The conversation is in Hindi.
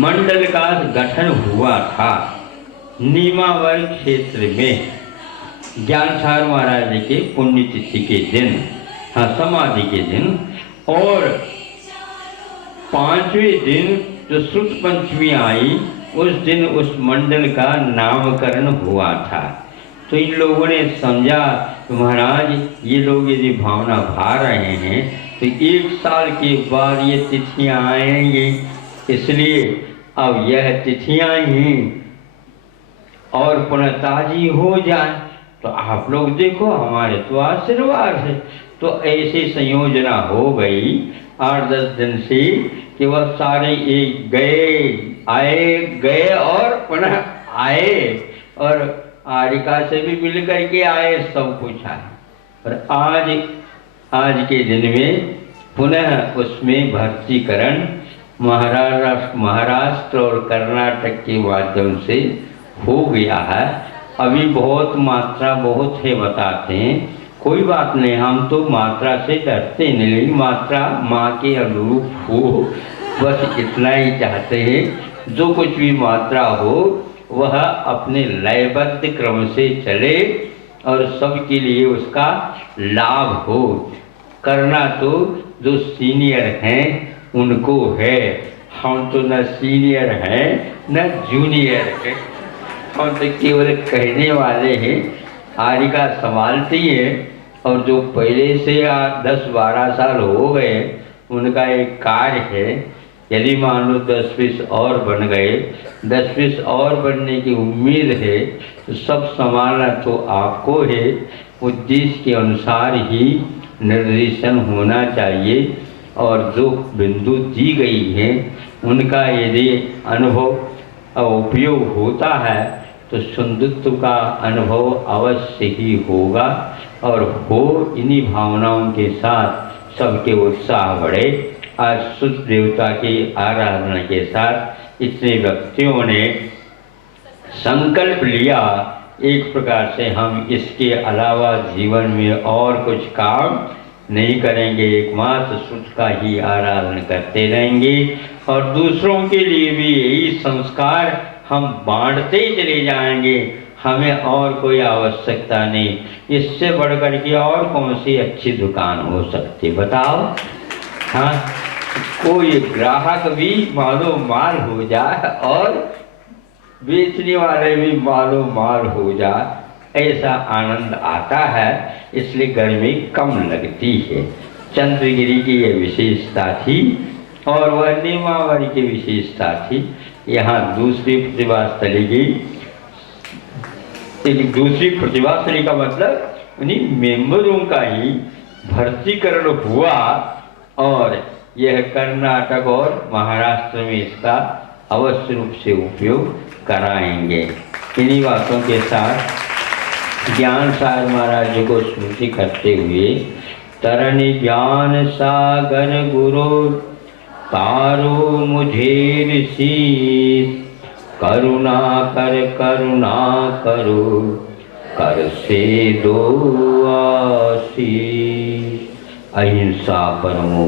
मंडल का गठन हुआ था नीमावर क्षेत्र में ज्ञानसार महाराज के पुण्यतिथि के दिन, हाँ समाधि के दिन, और 5वें दिन जो श्रुत पंचमी आई उस दिन उस मंडल का नामकरण हुआ था। तो इन लोगों ने समझा कि महाराज ये लोग यदि भावना भा रहे हैं तो 1 साल के बाद ये तिथियां आएंगी, इसलिए अब यह तिथियां ही और पुनः ताजी हो जाए तो आप लोग देखो हमारे तो आशीर्वाद है। तो ऐसी संयोजना हो गई 8-10 दिन से कि वह सारे एक गए और पुनः आए, और आरिका से भी मिल करके आए, सब कुछ आए। और आज के दिन में पुनः उसमें भर्तीकरण महाराष्ट्र और कर्नाटक के माध्यम से हो गया है। अभी बहुत मात्रा बहुत है बताते हैं, कोई बात नहीं, हम तो मात्रा से डरते नहीं, मात्रा माँ के अनुरूप हो, बस इतना ही चाहते हैं। जो कुछ भी मात्रा हो वह अपने लयबद्ध क्रम से चले और सबके लिए उसका लाभ हो। करना तो जो सीनियर हैं उनको है, हम तो न सीनियर हैं न जूनियर हैं, हम तो केवल कहने वाले हैं। आरिका संभालती है और जो पहले से 10-12 साल हो गए उनका एक कार्य है, यदि मान लो 10-20 और बन गए, 10-20 और बनने की उम्मीद है, तो सब संभालना तो आपको है। उद्देश्य के अनुसार ही निर्देशन होना चाहिए और जो बिंदु दी गई है उनका यदि अनुभव उपयोग होता है तो सुंदरत्व का अनुभव अवश्य ही होगा, और हो इन्हीं भावनाओं के साथ सबके उत्साह बढ़े। आज सूर्य देवता की आराधना के साथ इतने व्यक्तियों ने संकल्प लिया, एक प्रकार से हम इसके अलावा जीवन में और कुछ काम नहीं करेंगे, एकमात्र सूर्य का ही आराधना करते रहेंगे और दूसरों के लिए भी यही संस्कार हम बांटते ही चले जाएंगे। हमें और कोई आवश्यकता नहीं, इससे बढ़कर के और कौन सी अच्छी दुकान हो सकती, बताओ। हाँ, कोई ग्राहक भी मालो माल हो जाए और बेचने वाले भी मालो माल हो जाए, ऐसा आनंद आता है, इसलिए गर्मी कम लगती है। चंद्रगिरी की यह विशेषता थी और वह नीमावरी की विशेषता थी। यहाँ दूसरी प्रतिभास्थली की, एक दूसरी प्रतिभास्थली का मतलब उन्हीं मेंबरों का ही भर्तीकरण हुआ और यह कर्नाटक और महाराष्ट्र में इसका अवश्य रूप से उपयोग कराएंगे। इन्हीं बातों के साथ ज्ञानसार महाराज जी को स्मृति करते हुए तरनि ज्ञान सागर गुरु तारो मुझे ऋषि, करुणा करो कर से दो आशीष, अहिंसा परमो